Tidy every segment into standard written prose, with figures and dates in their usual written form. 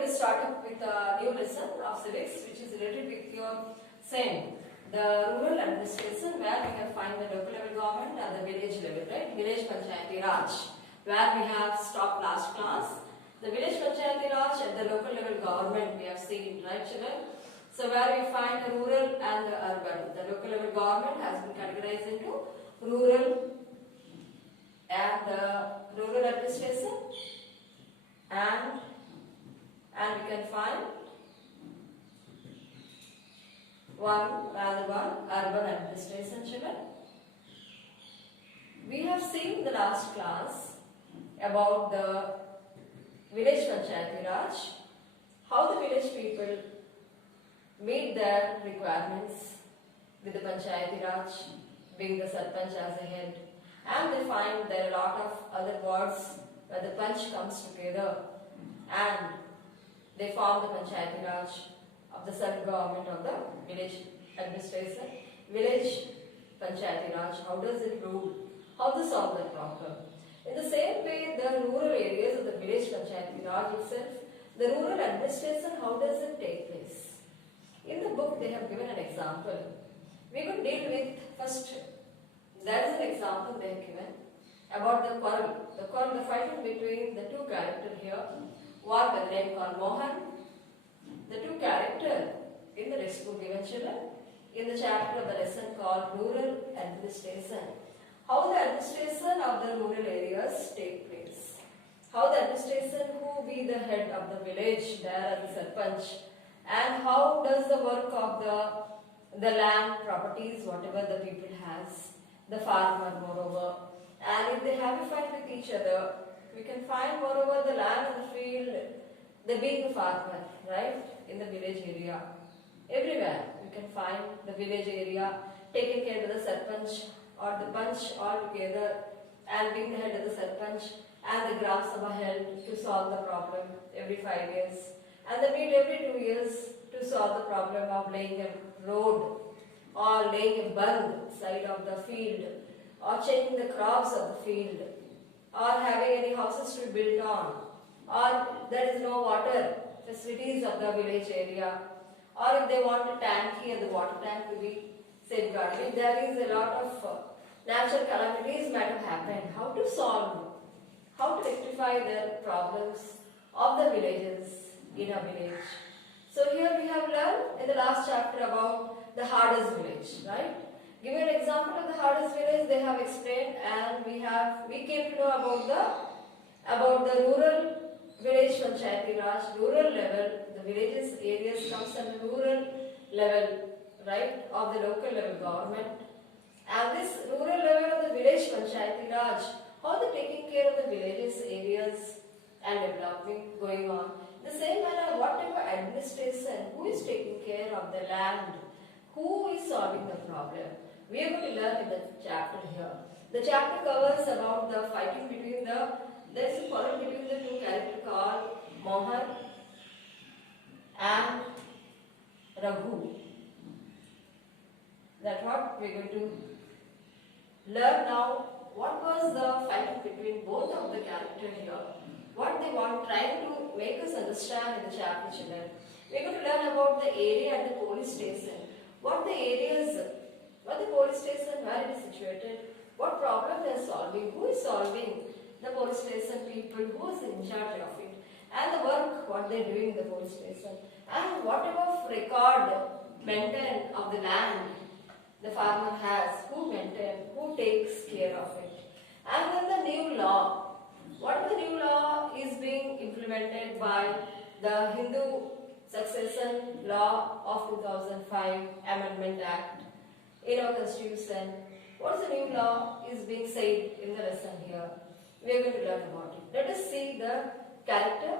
going to start up with a new lesson of civics, which is related with your same the rural administration, where we can find the local level government and the village level, right? Village Panchayati Raj, where we have stopped last class. The village Panchayati Raj and the local level government we have seen, right, children? So where we find the rural and the urban. The local level government has been categorized into rural and the rural administration, and we can find another one urban administration, children. We have seen in the last class about the village Panchayati Raj, how the village people meet their requirements with the Panchayati Raj, being the Sarpanch as a head, and they find there are a lot of other wards where the Panch comes together and they form the Panchayati Raj of the self-government of the village administration. Village Panchayati Raj, how does it rule? How to solve that problem? In the same way, the rural areas of the village Panchayati Raj itself, the rural administration, how does it take place? In the book, they have given an example. We could deal with first. There is an example they have given about the quarrel, the fighting between the two characters here. One by the name called Mohan. The two characters in the textbook given, children, in the chapter of the lesson called Rural Administration. How the administration of the rural areas take place. How the administration, who be the head of the village, there as the Sarpanch, and how does the work of the land, properties, whatever the people has, the farmer moreover, and if they have a fight with each other, we can find moreover the land and the field, they being the farmer, right, in the village area. Everywhere we can find the village area taken care of the Sarpanch or the Panch all together, and being the head of the Sarpanch, and the Gram Sabha held to solve the problem every 5 years, and they meet every 2 years to solve the problem of laying a road or laying a bund side of the field, or changing the crops of the field, or having any houses to be built on, or there is no water facilities of the village area, or if they want a tank here, the water tank to be safeguarded. If there is a lot of natural calamities might have happened, how to solve, how to rectify the problems of the villages in a village. So here we have learned in the last chapter about the hardest village, right? Give you an example of the hardest village they have explained, and we came to know about the rural village Panchayati Raj, rural level, the villages areas comes under rural level, right, of the local level government. And this rural level of the village Panchayati Raj, how they taking care of the villages areas and developing going on. The same manner, whatever administration, who is taking care of the land, who is solving the problem. We are going to learn in the chapter here. The chapter covers about the fighting between there is a quarrel between the two characters called Mohan and Raghu. That's what we are going to learn now. What was the fight between both of the characters here? What they want, trying to make us understand in the chapter, children. We are going to learn about the area and the police station. What the areas, what the police station, where it is situated, what problem they are solving, who is solving the police station people, who is in charge of it, and the work, what they are doing in the police station, and whatever record maintained of the land the farmer has, who maintains, who takes care of it. And then the new law. What the new law is being implemented by the Hindu Succession Law of 2005 Amendment Act in our constitution. What the new law is being said in the lesson here. We are going to learn about it. Let us see the character,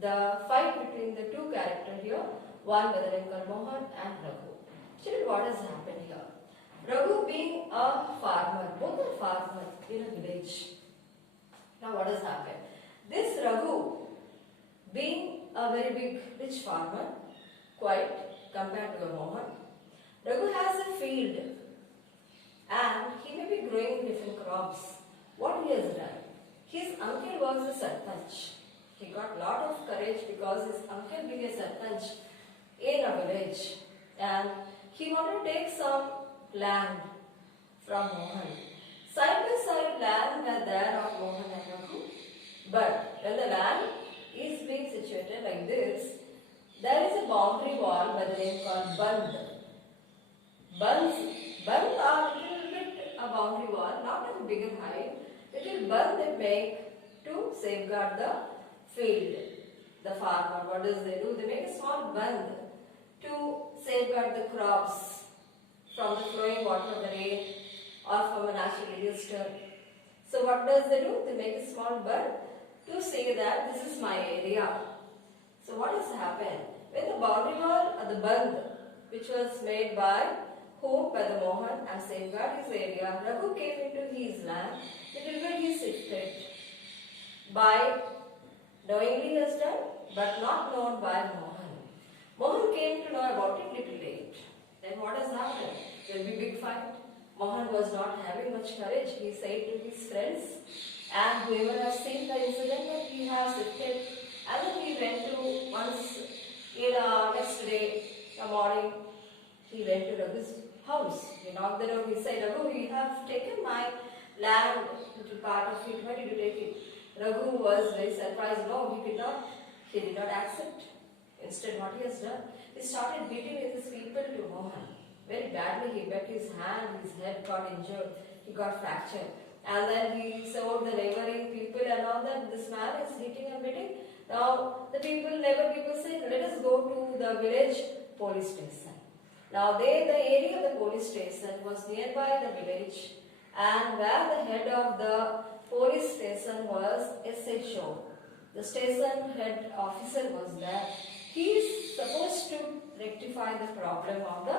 the fight between the two characters here, one by the name called Mohan and Raghu. Children, what has happened here? Raghu being a farmer, both are farmers in a village. Now what has happened? This Raghu being a very big rich farmer, quite compared to a Mohan. Raghu has a field and he may be growing different crops. What he has done? His uncle was a Sarpanch. He got lot of courage because his uncle being a sarpanch in a village, and he wanted to take some land from Mohan. Side by side land were there of Mohan and Raghu. But when the land is being situated like this, there is a boundary wall by the name called Band. Band are little bit a boundary wall, not of a bigger height. Little band they make to safeguard the field. The farmer, what does they do? They make a small band to safeguard the crops from the flowing water of the rain or from a natural disaster. So what does they do? They make a small band to say that this is my area. So what has happened? When the boundary wall or the band, which was made by whom? By the Mohan and safeguard his area, Raghu came into his land, little bit he shifted. By knowingly he has done, but not known by Mohan. Mohan came to know about it little late. Then what has happened? There will be big fight. Mohan was not having much courage. He said to his friends, and whoever has seen the incident that he has shifted, and then he went to once in next day, the morning, he went to Raghu's house. He knocked the door. He said, Raghu, you have taken my land, little part of it. Why did you take it? Raghu was very surprised. No, he did not accept. Instead, what he has done, he started beating with his people to Mohan. Very badly, he bet his hand, his head got injured, he got fractured. And then he showed the neighboring people and all that this man is hitting and beating. Now, the neighbor people say, let us go to the village police station. Now, the area of the police station was nearby the village, and where the head of the police station was SHO. The station head officer was there. He is supposed to rectify the problem of the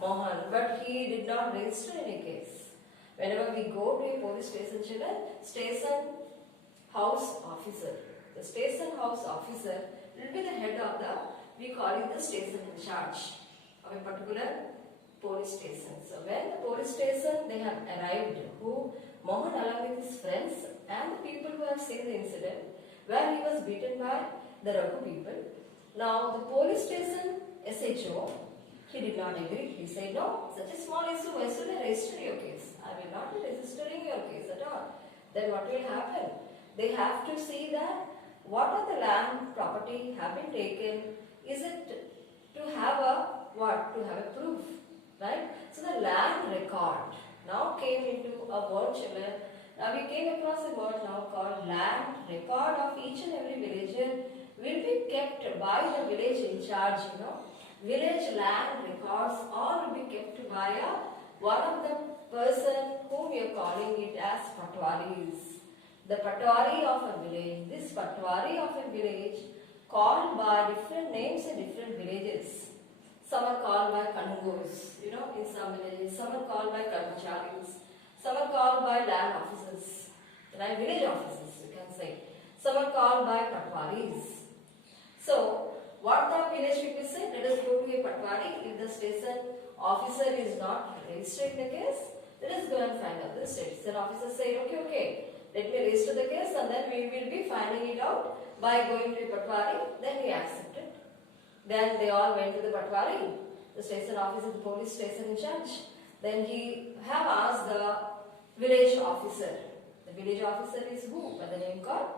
Mohan, but he did not register any case. Whenever we go to a police station, children, station house officer. The station house officer will be the head of the, we call it the station in charge of a particular police station. So when the police station, they have arrived, who Mohan along with his friends and the people who have seen the incident, where he was beaten by the Raghu people. Now the police station SHO, he did not agree. He said, no, such a small issue, why should I register your case? I will not be registering your case at all. Then what will happen? They have to see that what are the land property have been taken. Is it to have a what? To have a proof, right? So the land record now came into a word, children. Now we came across a word now called land record of each and every villager will be kept by the village in charge, Village land records all will be kept by one of the person whom we are calling it as patwaris. The patwari of a village. This patwari of a village called by different names in different villages. Some are called by kanungos, in some villages. Some are called by karmacharis. Some are called by land officers, like village officers, you can say. Some are called by patwaris. So, what the village people say, let us go to a patwari. If the station officer is not registering the case, let us go and find out. The station officer said, okay, let me register the case and then we will be finding it out by going to a patwari. Then he accepted. Then they all went to the patwari, the station officer, the police station in charge. Then he have asked the village officer. The village officer is who? By the name called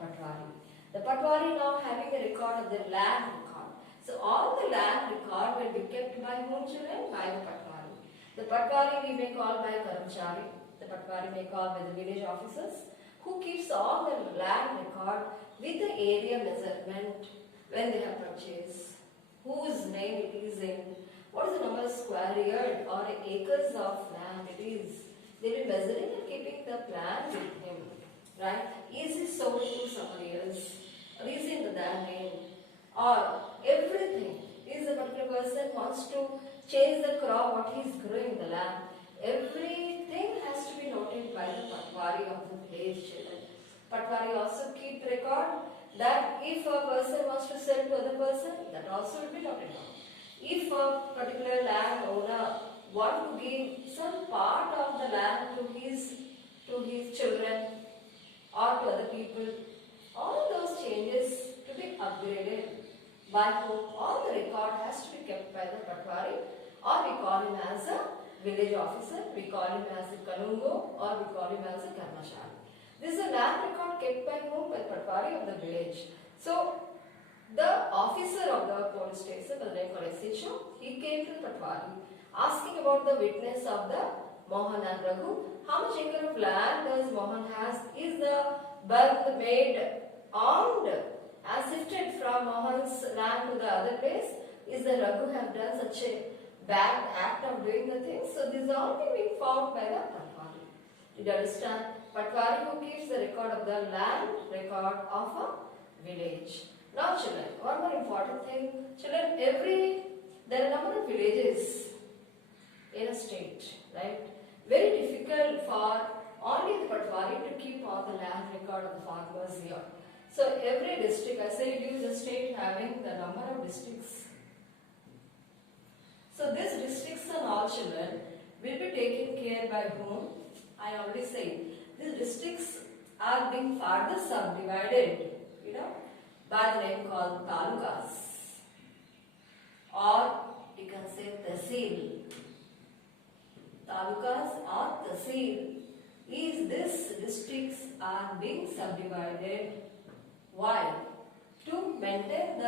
patwari. The patwari now having a record of the land record. So all the land record will be kept by whom, children? By the patwari. The patwari we may call by karamchari. The patwari may call by the village officers who keeps all the land record with the area measurement when they have purchased, whose name it is in, what is the number of square yard or acres of land it is. They will be measuring and keeping the plan with him. Right? Is he sold to somebody else? Or is it in their name? Or everything. Is a particular person wants to change the crop, what he is growing in the land. Everything has to be noted by the patwari of the village children. Patwari also keep record that if a person wants to sell to other person, that also will be noted down. If a particular land owner want to give some part of the land to his children or to other people, all those changes by whom all the record has to be kept by the Patwari, or we call him as a village officer, we call him as a Kanungo, or we call him as a Karmashali. This is a land record kept by whom? By Patwari of the village. So, the officer of the police station, the name called SHO, he came to Patwari asking about the witness of the Mohan and Raghu. How much acre of land does Mohan has? Is the birth made armed and shifted from Mohan's land to the other place? Is the Raghu have done such a bad act of doing the things? So these are all being found by the Patwari. Did you understand? Patwari who keeps the record of the land record of a village. Now children, one more important thing. Children, there are a number of villages in a state, right? Very difficult for only the Patwari to keep all the land record of the farmers here. So every district, I say it is a state having the number of districts. So these districts and all children will be taken care by whom? I already said, these districts are being further subdivided, by the name called talukas, or you can say tehsil. Talukas or tehsil is this districts are being subdivided. Why? To maintain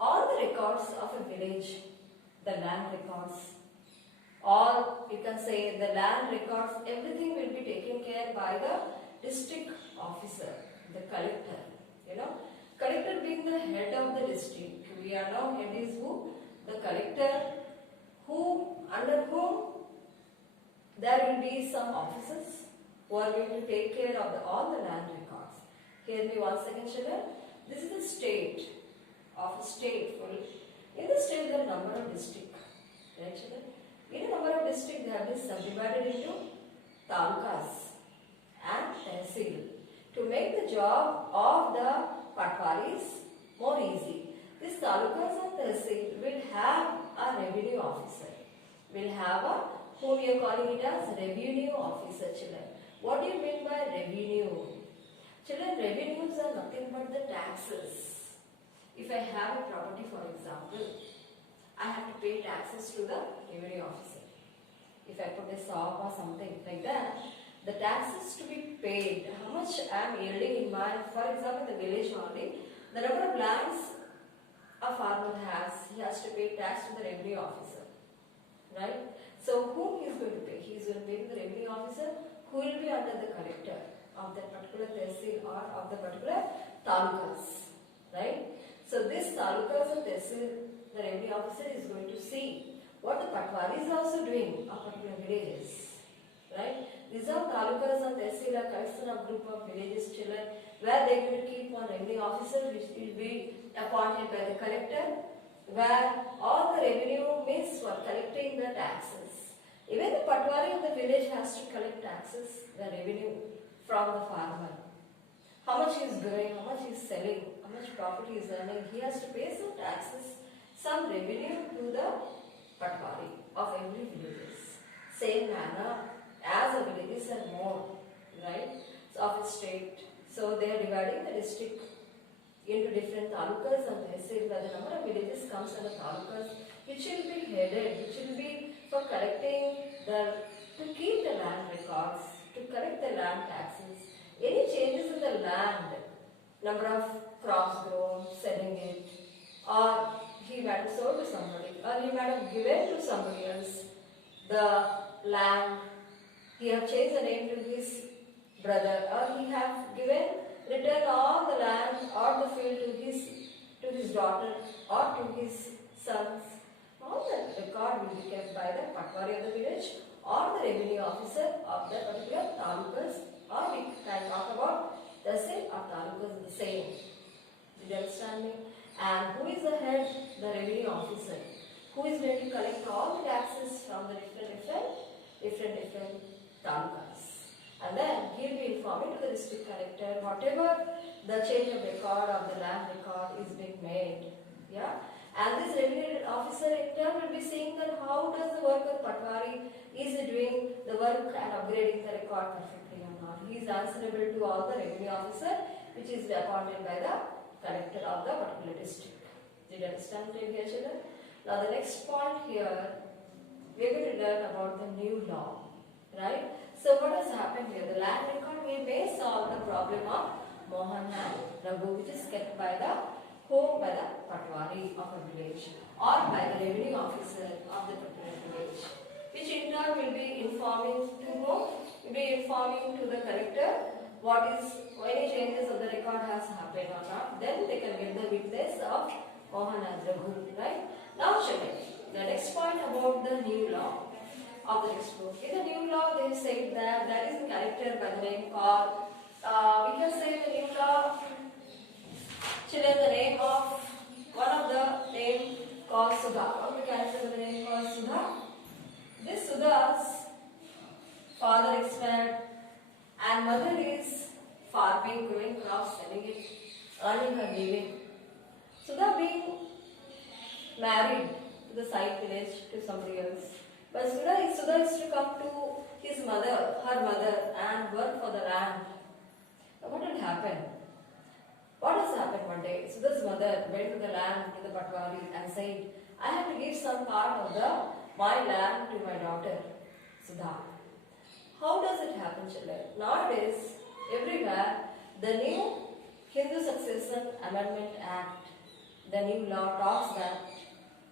all the records of a village, the land records, or you can say the land records, everything will be taken care by the district officer, the collector. Collector being the head of the district. We are now head is who? The collector, under whom there will be some officers who are going to take care of all the land records. Hear me one second, children. This is the state of a state. In the state there are a number of districts. Right, children? In a number of districts they have been subdivided into talukas and tehsil to make the job of the Patwaris more easy. These talukas and tehsil will have a revenue officer. Will have whom we are calling it as revenue officer, children. What do you mean by revenue? Children, revenues are nothing but the taxes. If I have a property, for example, I have to pay taxes to the revenue officer. If I put a shop or something like that, the taxes to be paid, how much I am yielding in my, for example, the village only, the number of lands a farmer has, he has to pay tax to the revenue officer. Right? So whom he is going to pay? He is going to pay to the revenue officer who will be under the collector of that particular tehsil or of the particular talukas. Right? So this talukas and tehsil, the revenue officer is going to see what the Patwari is also doing of particular villages. Right? These are talukas and tehsil are collection of group of villages, children, where they are going to keep one revenue officer which will be appointed by the collector, where all the revenue means for collecting the taxes. Even the Patwari of the village has to collect taxes, the revenue from the farmer. How much he is growing, how much he is selling, how much profit he is earning, he has to pay some taxes, some revenue to the Patwari of every village. Same manner as the villages are more, right, of a state. So they are dividing the district into different talukas and tehsil, where the number of villages comes under talukas, which will be headed, which will be for collecting to keep the land records, to collect the land taxes. Any changes in the land, number of crops grown, selling it, or he might have sold to somebody, or he might have given to somebody else the land, he have changed the name to his brother, or he have returned all the land or the field to his daughter or to his sons. All the record will be kept by the Patwari of the village or the revenue officer of the particular talukas, or we can talk about tehsil or talukas the same. Did you understand me? And who is the head? The revenue officer, who is going to collect all the taxes from the different talukas. And then he will be informing to the district collector whatever the change of record of the land record is being made. Yeah? And this revenue officer in turn will be seeing that how does the work of Patwari is doing the work and upgrading the record perfectly or not. He is answerable to all the revenue officer which is appointed by the collector of the particular district. Did you understand till here, children? Now the next point here, we are going to learn about the new law, right? So what has happened here? The land record, we may solve the problem of Mohan and Raghu, which is kept by the home by the Patwari of a village or by the revenue officer of the particular village, which in turn will be informing to whom? Will be informing to the collector what is any changes of the record has happened or not. Then they can give the witness of Mohan and Raghu, right? Now children, the next point about the new law of the textbook. In the new law, they said that there is a character by the name called, we can say the new law, children, the name of one of the name called Sudha. One of the characters of the name called Sudha. This Sudha's father expired and mother is farming, growing crops, selling it, earning her living. Sudha being married to the side village to somebody else. But Sudha is to come to his mother, her mother, and work for the land. Now what will happen? What has happened one day? Sudha's mother went to the land to the Patwari and said, I have to give some part of my land to my daughter, Sudha. How does it happen, children? Nowadays, everywhere, the new Hindu Succession Amendment Act, the new law talks that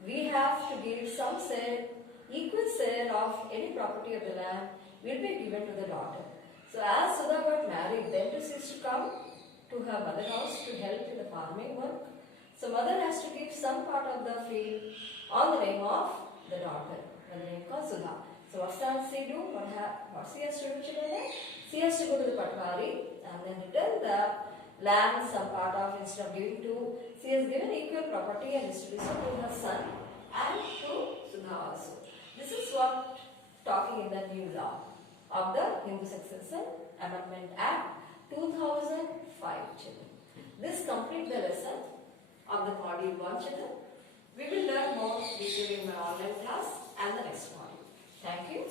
we have to give some share, equal share of any property of the land will be given to the daughter. So as Sudha got married, then she is to come to her mother house to help in the farming work. So mother has to give some part of the field on the name of the daughter, the name called Sudha. So what does she do? What she has to do, children? She has to go to the Patwari and then return the land, some part of, instead of giving to, she has given equal property and distribution to her son and to Sudha also. This is what talking in the new law of the Hindu Succession Amendment Act 2005, children. This completes the lesson of the module 1, children. We will learn more during my online class and the next module. Thank you.